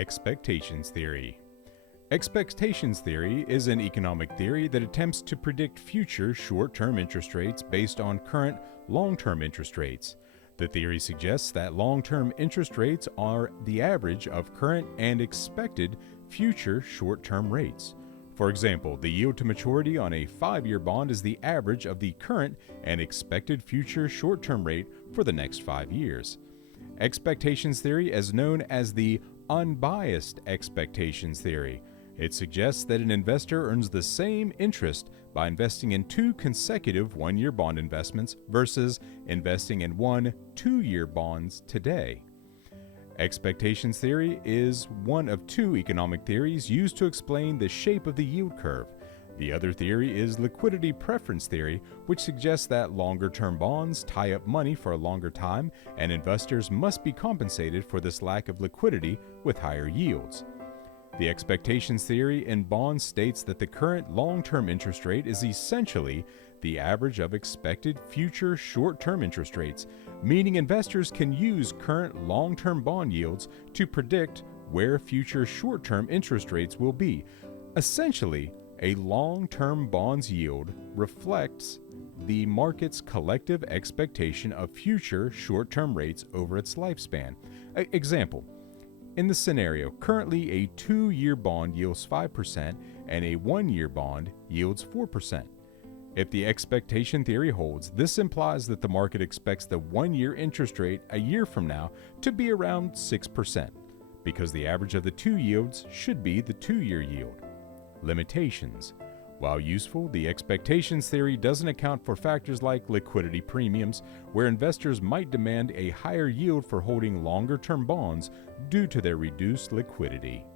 Expectations theory. Expectations theory is an economic theory that attempts to predict future short-term interest rates based on current long-term interest rates. The theory suggests that long-term interest rates are the average of current and expected future short-term rates. For example, the yield to maturity on a 5-year bond is the average of the current and expected future short-term rate for the next 5 years. Expectations theory is known as the unbiased expectations theory. It suggests that an investor earns the same interest by investing in 2 consecutive 1-year bond investments versus investing in 1 2-year bonds today. Expectations theory is one of 2 economic theories used to explain the shape of the yield curve. The other theory is liquidity preference theory, which suggests that longer-term bonds tie up money for a longer time, and investors must be compensated for this lack of liquidity with higher yields. The expectations theory in bonds states that the current long-term interest rate is essentially the average of expected future short-term interest rates, meaning investors can use current long-term bond yields to predict where future short-term interest rates will be. Essentially, a long-term bonds yield reflects the market's collective expectation of future short-term rates over its lifespan. Example, in the scenario, currently a 2-year bond yields 5% and a 1-year bond yields 4%. If the expectation theory holds, this implies that the market expects the 1-year interest rate a year from now to be around 6%, because the average of the 2 yields should be the 2-year yield. Limitations. While useful, the expectations theory doesn't account for factors like liquidity premiums, where investors might demand a higher yield for holding longer-term bonds due to their reduced liquidity.